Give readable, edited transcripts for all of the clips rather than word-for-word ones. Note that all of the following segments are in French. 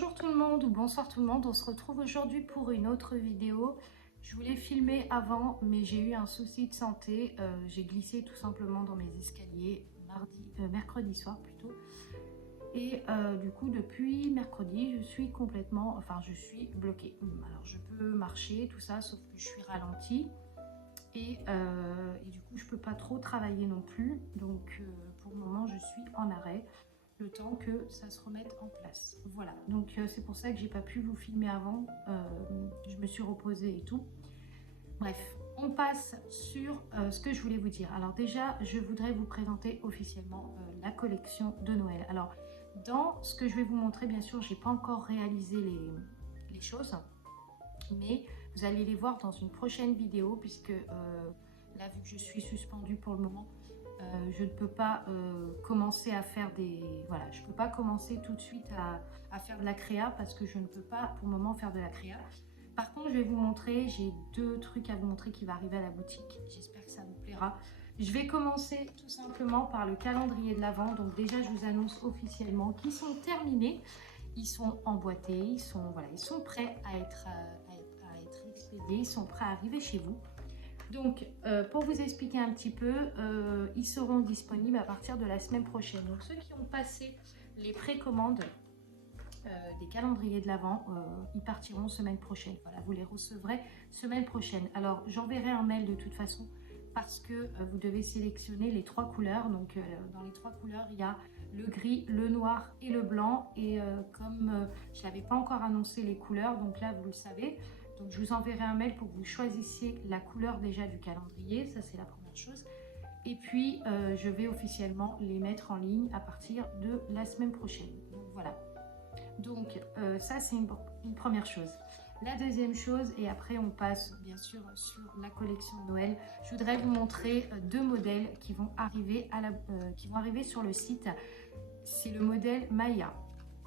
Bonjour tout le monde ou bonsoir tout le monde, on se retrouve aujourd'hui pour une autre vidéo. Je voulais filmer avant mais j'ai eu un souci de santé, j'ai glissé tout simplement dans mes escaliers mercredi soir plutôt. Et du coup depuis mercredi je suis bloquée. Alors je peux marcher tout ça sauf que je suis ralentie et du coup je peux pas trop travailler non plus, donc pour le moment je suis en arrêt le temps que ça se remette en place. Voilà, donc c'est pour ça que j'ai pas pu vous filmer avant, je me suis reposée et tout. Bref, on passe sur ce que je voulais vous dire. Alors déjà, je voudrais vous présenter officiellement la collection de Noël. Alors, dans ce que je vais vous montrer, bien sûr, j'ai pas encore réalisé les choses, mais vous allez les voir dans une prochaine vidéo, puisque là, vu que je suis suspendue pour le moment, je ne peux pas commencer à faire des... Voilà, je ne peux pas commencer tout de suite à faire de la créa parce que je ne peux pas pour le moment faire de la créa. Par contre, je vais vous montrer, j'ai deux trucs à vous montrer qui va arriver à la boutique. J'espère que ça vous plaira. Je vais commencer tout simplement par le calendrier de l'Avent. Donc déjà, je vous annonce officiellement qu'ils sont terminés. Ils sont emboîtés, ils sont prêts à être expédiés, ils sont prêts à arriver chez vous. Donc, pour vous expliquer un petit peu, ils seront disponibles à partir de la semaine prochaine. Donc, ceux qui ont passé les précommandes des calendriers de l'Avent, ils partiront semaine prochaine. Voilà, vous les recevrez semaine prochaine. Alors, j'enverrai un mail de toute façon parce que vous devez sélectionner les trois couleurs. Donc, dans les trois couleurs, il y a le gris, le noir et le blanc. Et comme je n'avais pas encore annoncé les couleurs, donc là, vous le savez. Donc, je vous enverrai un mail pour que vous choisissiez la couleur déjà du calendrier. Ça, c'est la première chose. Et puis, je vais officiellement les mettre en ligne à partir de la semaine prochaine. Donc, voilà. Donc, ça, c'est une première chose. La deuxième chose, et après, on passe bien sûr sur la collection de Noël. Je voudrais vous montrer deux modèles qui vont arriver, sur le site. C'est le modèle Maya.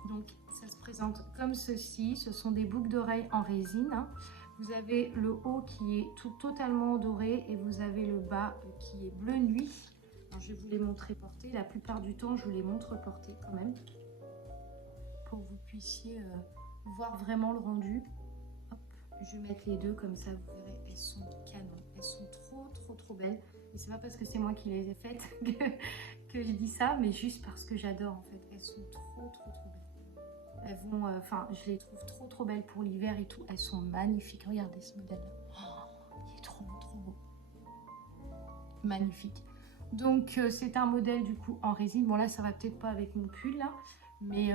Donc, ça se présente comme ceci. Ce sont des boucles d'oreilles en résine. Vous avez le haut qui est totalement doré et vous avez le bas qui est bleu nuit. Alors, je vais vous les montrer portés. La plupart du temps, je vous les montre portés quand même pour que vous puissiez voir vraiment le rendu. Hop, je vais mettre les deux comme ça, vous verrez, elles sont canon. Elles sont trop belles. Et c'est pas parce que c'est moi qui les ai faites que je dis ça, mais juste parce que j'adore en fait. Elles sont trop belles. Elles vont, je les trouve trop belles pour l'hiver et tout. Elles sont magnifiques. Regardez ce modèle-là. Oh, il est trop beau. Magnifique. Donc c'est un modèle du coup en résine. Bon là, ça va peut-être pas avec mon pull là, mais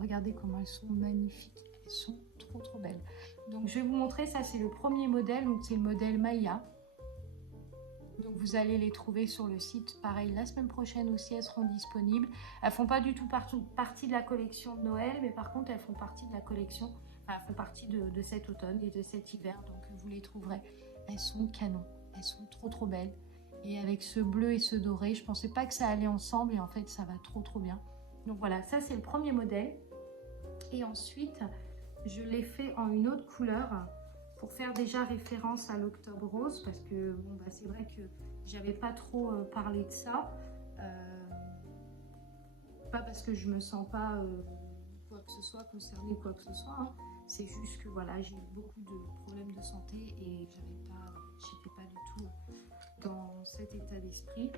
regardez comment elles sont magnifiques. Elles sont trop belles. Donc je vais vous montrer, ça c'est le premier modèle. Donc c'est le modèle Maya. Donc vous allez les trouver sur le site. Pareil, la semaine prochaine aussi, elles seront disponibles. Elles font pas du tout partie de la collection de Noël, mais par contre, elles font partie de la collection, elles font partie de cet automne et de cet hiver. Donc vous les trouverez. Elles sont canon. Elles sont trop belles. Et avec ce bleu et ce doré, je pensais pas que ça allait ensemble et en fait, ça va trop bien. Donc voilà, ça c'est le premier modèle. Et ensuite, je l'ai fait en une autre couleur pour faire déjà référence à l'octobre rose, parce que bon, bah, c'est vrai que j'avais pas trop parlé de ça, pas parce que je me sens pas quoi que ce soit concernée quoi que ce soit, hein. C'est juste que voilà, j'ai eu beaucoup de problèmes de santé et j'étais pas du tout dans cet état d'esprit.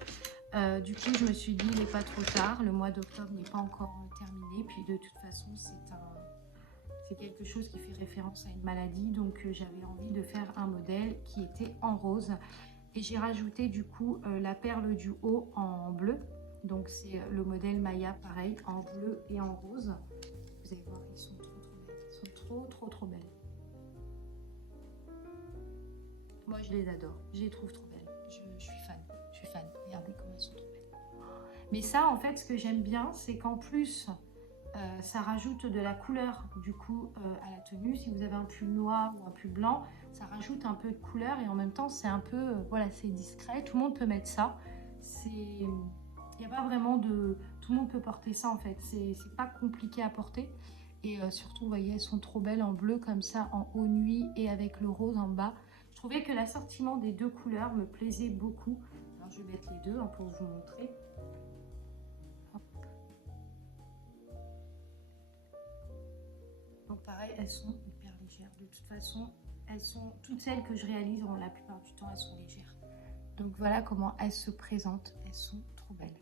Du coup, je me suis dit, il n'est pas trop tard, le mois d'octobre n'est pas encore terminé, puis de toute façon, c'est quelque chose qui fait référence à une maladie, donc j'avais envie de faire un modèle qui était en rose. Et j'ai rajouté du coup la perle du haut en bleu. Donc c'est le modèle Maya, pareil, en bleu et en rose. Vous allez voir, ils sont trop belles. Ils sont trop belles. Moi, je les adore. Je les trouve trop belles. Je suis fan. Regardez comment elles sont trop belles. Mais ça, en fait, ce que j'aime bien, c'est qu'en plus... ça rajoute de la couleur du coup à la tenue. Si vous avez un pull noir ou un pull blanc, ça rajoute un peu de couleur et en même temps c'est un peu voilà, c'est discret, tout le monde peut mettre ça. Il n'y a pas vraiment de... Tout le monde peut porter ça en fait, c'est pas compliqué à porter. Et surtout, vous voyez, elles sont trop belles en bleu comme ça, en haut nuit et avec le rose en bas. Je trouvais que l'assortiment des deux couleurs me plaisait beaucoup. Alors je vais mettre les deux hein, pour vous montrer. Donc pareil, elles sont hyper légères. De toute façon, elles sont toutes celles que je réalise, la plupart du temps, elles sont légères. Donc voilà comment elles se présentent. Elles sont trop belles.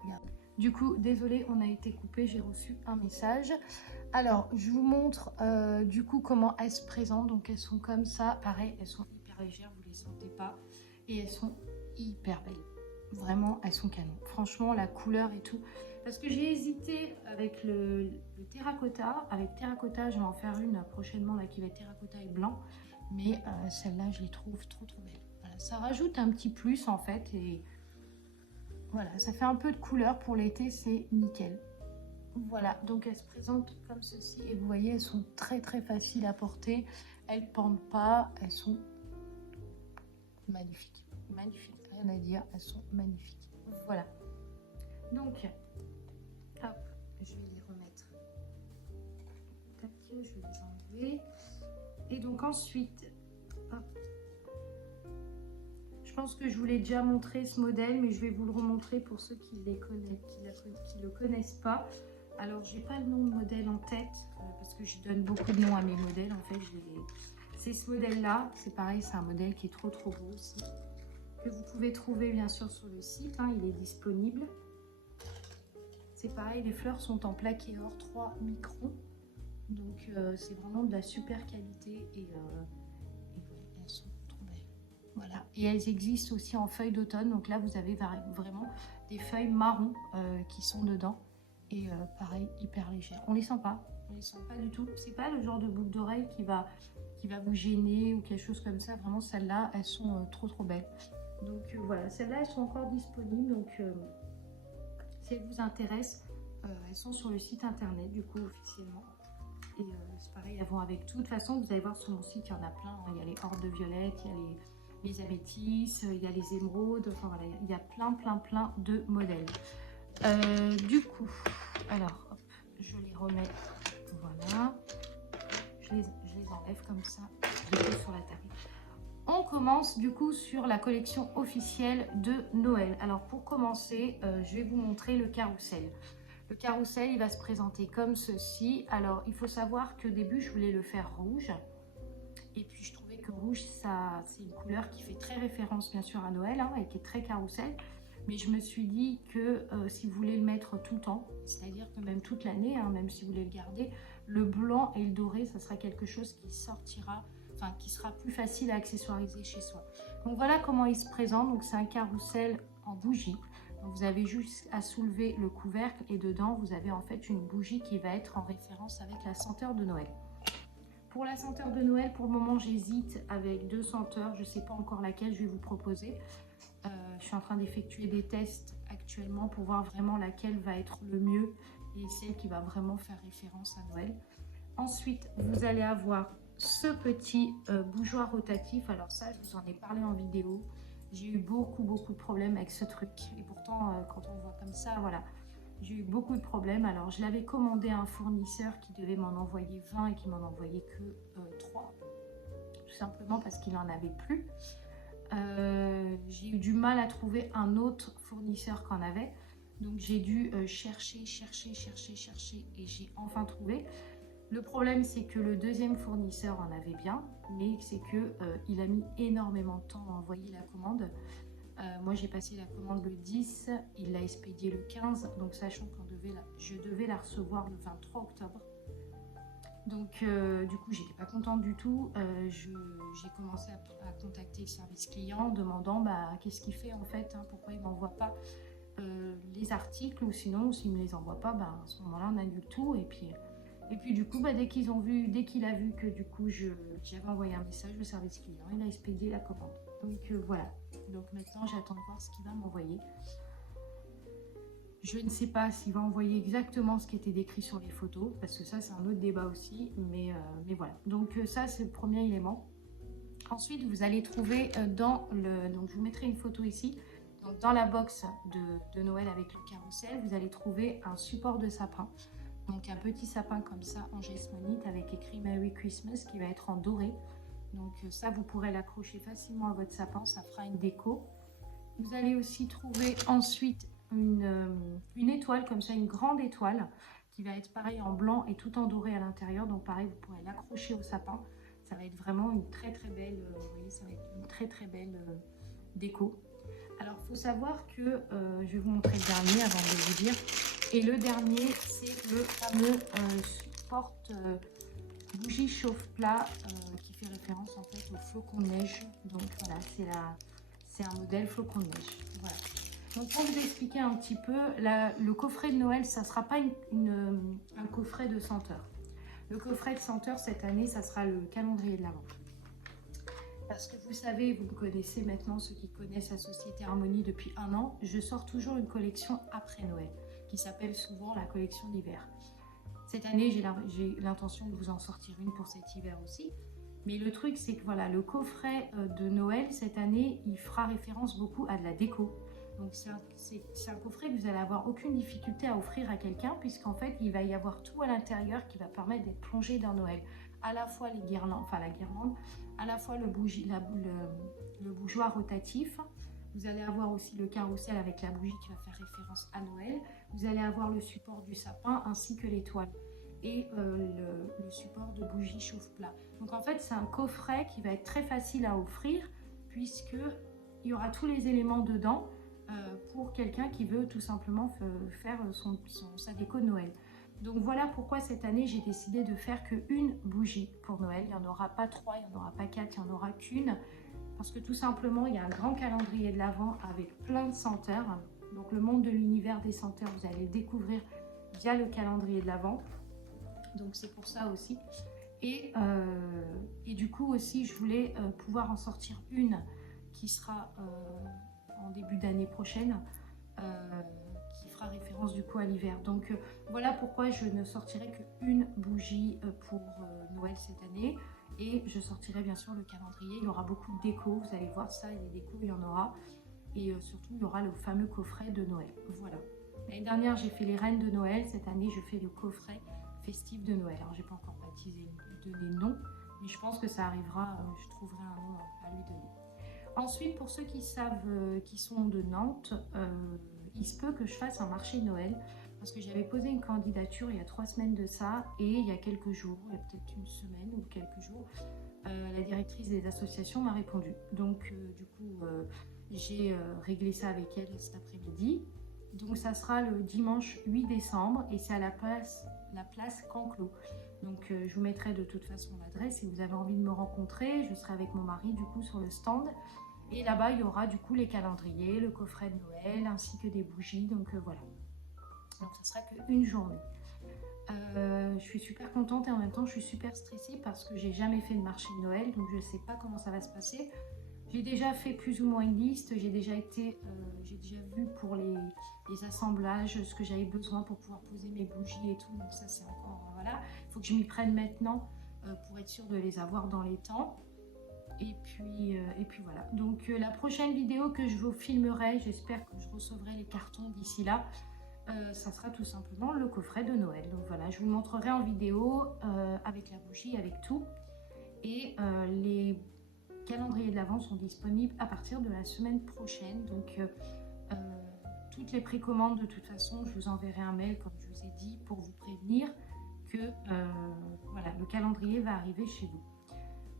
Regarde. Du coup, désolée, on a été coupé, j'ai reçu un message. Alors, je vous montre du coup comment elles se présentent. Donc elles sont comme ça. Pareil, elles sont hyper légères, vous ne les sentez pas. Et elles sont hyper belles. Vraiment, elles sont canon. Franchement, la couleur et tout. Parce que j'ai hésité avec le terracotta. Avec terracotta, je vais en faire une prochainement là, qui va être terracotta et blanc. Mais celle-là, je les trouve trop belles. Voilà, ça rajoute un petit plus en fait. Et voilà, ça fait un peu de couleur pour l'été, c'est nickel. Voilà, donc elles se présentent comme ceci. Et vous voyez, elles sont très faciles à porter. Elles ne pendent pas. Elles sont magnifiques. Magnifiques, rien à dire. Elles sont magnifiques. Voilà. Donc, hop, je vais les remettre. Tac, je vais les enlever. Et donc ensuite, hop. Je pense que je vous l'ai déjà montré ce modèle, mais je vais vous le remontrer pour ceux qui le connaissent pas. Alors, j'ai pas le nom de modèle en tête, parce que je donne beaucoup de noms à mes modèles. En fait, c'est ce modèle-là. C'est pareil, c'est un modèle qui est trop beau aussi. Que vous pouvez trouver bien sûr sur le site, hein, il est disponible. C'est pareil, les fleurs sont en plaqué or 3 microns. Donc c'est vraiment de la super qualité et elles sont trop belles. Voilà. Et elles existent aussi en feuilles d'automne. Donc là, vous avez vraiment des feuilles marron qui sont dedans. Et pareil, hyper légères. On les sent pas. On les sent pas du tout. C'est pas le genre de boucle d'oreille qui va vous gêner ou quelque chose comme ça. Vraiment, celles-là, elles sont trop belles. Donc voilà, celles-là, elles sont encore disponibles. Donc si elles vous intéressent, elles sont sur le site internet, du coup, officiellement. Et c'est pareil, elles vont avec tout. De toute façon, vous allez voir sur mon site, il y en a plein. Il y a les hordes de violettes, il y a les améthysses, il y a les émeraudes. Enfin voilà, il y a plein de modèles. Du coup, alors, hop, je les remets. Voilà. Je les enlève comme ça, je les pose sur la table. On commence du coup sur la collection officielle de Noël. Alors pour commencer, je vais vous montrer le carrousel. Le carrousel, il va se présenter comme ceci. Alors il faut savoir qu'au début, je voulais le faire rouge. Et puis je trouvais que rouge, c'est une couleur qui fait très référence bien sûr à Noël, hein, et qui est très carrousel. Mais je me suis dit que si vous voulez le mettre tout le temps, c'est-à-dire que même toute l'année, hein, même si vous voulez le garder, le blanc et le doré, ça sera quelque chose qui sortira, enfin qui sera plus facile à accessoiriser chez soi. Donc voilà comment il se présente. Donc c'est un carrousel en bougie. Donc vous avez juste à soulever le couvercle et dedans vous avez en fait une bougie qui va être en référence avec la senteur de Noël. Pour la senteur de Noël, pour le moment j'hésite avec 2 senteurs, je ne sais pas encore laquelle je vais vous proposer. Je suis en train d'effectuer des tests actuellement pour voir vraiment laquelle va être le mieux et celle qui va vraiment faire référence à Noël. Ensuite, vous allez avoir ce petit bougeoir rotatif. Alors ça, je vous en ai parlé en vidéo. J'ai eu beaucoup de problèmes avec ce truc. Et pourtant, quand on voit comme ça, voilà, j'ai eu beaucoup de problèmes. Alors, je l'avais commandé à un fournisseur qui devait m'en envoyer 20 et qui m'en envoyait que 3. Tout simplement parce qu'il n'en avait plus. J'ai eu du mal à trouver un autre fournisseur qu'en avait. Donc, j'ai dû chercher et j'ai enfin trouvé. Le problème, c'est que le deuxième fournisseur en avait bien, mais c'est que il a mis énormément de temps à envoyer la commande. Moi, j'ai passé la commande le 10, il l'a expédié le 15, donc sachant que je devais la recevoir le 23 octobre. Donc, du coup, j'étais pas contente du tout. J'ai commencé à contacter le service client, demandant qu'est-ce qu'il fait en fait, hein, pourquoi il m'envoie pas les articles, ou sinon, s'il me les envoie pas, à ce moment-là, on annule tout. Et puis du coup, dès qu'il a vu que du coup j'avais envoyé un message au service client, il a expédié la commande. Donc voilà. Donc maintenant, j'attends de voir ce qu'il va m'envoyer. Je ne sais pas s'il va envoyer exactement ce qui était décrit sur les photos, parce que ça, c'est un autre débat aussi. Mais voilà. Donc ça, c'est le premier élément. Ensuite, vous allez trouver donc je vous mettrai une photo ici. Donc dans la box de Noël avec le carrousel, vous allez trouver un support de sapin. Donc un petit sapin comme ça en gesmonite avec écrit Merry Christmas qui va être en doré. Donc ça, vous pourrez l'accrocher facilement à votre sapin, ça fera une déco. Vous allez aussi trouver ensuite une étoile comme ça, une grande étoile qui va être pareil en blanc et tout en doré à l'intérieur. Donc pareil, vous pourrez l'accrocher au sapin. Ça va être vraiment une très très belle, vous voyez, ça va être une très très belle déco. Alors il faut savoir que, je vais vous montrer le dernier avant de vous dire. Et le dernier, c'est le fameux porte bougie chauffe-plat qui fait référence en fait au flocon de neige. Donc voilà, c'est un modèle flocon de neige. Voilà. Donc pour vous expliquer un petit peu, le coffret de Noël, ça ne sera pas un coffret de senteur. Le coffret de senteur cette année, ça sera le calendrier de l'Avent. Parce que vous savez, vous me connaissez maintenant, ceux qui connaissent la société Harmonie depuis 1 an, je sors toujours une collection après Noël, qui s'appelle souvent la collection d'hiver. Cette année, j'ai l'intention de vous en sortir une pour cet hiver aussi. Mais le truc, c'est que voilà, le coffret de Noël, cette année, il fera référence beaucoup à de la déco. Donc c'est un coffret que vous n'allez avoir aucune difficulté à offrir à quelqu'un, puisqu'en fait, il va y avoir tout à l'intérieur qui va permettre d'être plongé dans Noël. À la fois les guirlandes, enfin la guirlande, à la fois le bougeoir rotatif. Vous allez avoir aussi le carrousel avec la bougie qui va faire référence à Noël. Vous allez avoir le support du sapin ainsi que l'étoile et le support de bougie chauffe-plat. Donc en fait, c'est un coffret qui va être très facile à offrir puisque il y aura tous les éléments dedans pour quelqu'un qui veut tout simplement faire sa déco de Noël. Donc voilà pourquoi cette année j'ai décidé de faire qu'une bougie pour Noël. Il n'y en aura pas 3, il n'y en aura pas 4, il n'y en aura qu'une. Parce que tout simplement il y a un grand calendrier de l'Avent avec plein de senteurs. Donc le monde de l'univers des senteurs, vous allez le découvrir via le calendrier de l'Avent. Donc c'est pour ça aussi. Et du coup aussi je voulais pouvoir en sortir une qui sera en début d'année prochaine. Référence du coup à l'hiver. Donc voilà pourquoi je ne sortirai qu'une bougie pour Noël cette année, et je sortirai bien sûr le calendrier. Il y aura beaucoup de déco, vous allez voir ça, les décos il y en aura, et surtout il y aura le fameux coffret de Noël. Voilà, l'année dernière j'ai fait les reines de Noël, cette année je fais le coffret festif de Noël. Alors j'ai pas encore baptisé, donné nom, mais je pense que ça arrivera, je trouverai un nom à lui donner. Ensuite, pour ceux qui savent, qui sont de Nantes, il se peut que je fasse un marché de Noël parce que j'avais posé une candidature il y a 3 semaines de ça, et il y a quelques jours, il y a peut-être une semaine ou quelques jours, la directrice des associations m'a répondu. Donc du coup, j'ai réglé ça avec elle cet après-midi. Donc ça sera le dimanche 8 décembre et c'est à la place Canclos. Donc je vous mettrai de toute façon l'adresse si vous avez envie de me rencontrer. Je serai avec mon mari du coup sur le stand. Et là-bas, il y aura du coup les calendriers, le coffret de Noël, ainsi que des bougies. Donc voilà. Donc ça sera qu'une journée. Je suis super contente et en même temps, je suis super stressée parce que j'ai jamais fait de marché de Noël. Donc je ne sais pas comment ça va se passer. J'ai déjà fait plus ou moins une liste. J'ai déjà vu pour les assemblages ce que j'avais besoin pour pouvoir poser mes bougies et tout. Donc ça, c'est encore, voilà. Il faut que je m'y prenne maintenant pour être sûre de les avoir dans les temps. Et puis voilà, donc la prochaine vidéo que je vous filmerai, j'espère que je recevrai les cartons d'ici là, ça sera tout simplement le coffret de Noël. Donc voilà, je vous montrerai en vidéo avec la bougie, avec tout. Et les calendriers de l'Avent sont disponibles à partir de la semaine prochaine. Donc toutes les précommandes, de toute façon, je vous enverrai un mail, comme je vous ai dit, pour vous prévenir que voilà, le calendrier va arriver chez vous.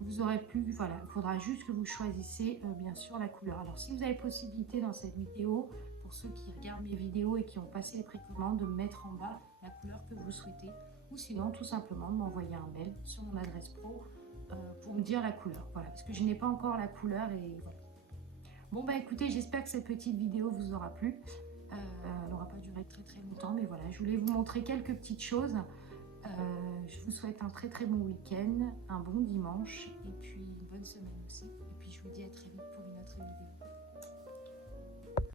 Vous aurez pu, voilà, il faudra juste que vous choisissez bien sûr la couleur. Alors si vous avez possibilité dans cette vidéo, pour ceux qui regardent mes vidéos et qui ont passé les précommandes, de me mettre en bas la couleur que vous souhaitez, ou sinon tout simplement de m'envoyer un mail sur mon adresse pro pour me dire la couleur. Voilà, parce que je n'ai pas encore la couleur et voilà. Bon bah écoutez, j'espère que cette petite vidéo vous aura plu. Elle n'aura pas duré très très longtemps, mais voilà, je voulais vous montrer quelques petites choses. Je vous souhaite un très très bon week-end, un bon dimanche et puis une bonne semaine aussi. Et puis je vous dis à très vite pour une autre vidéo.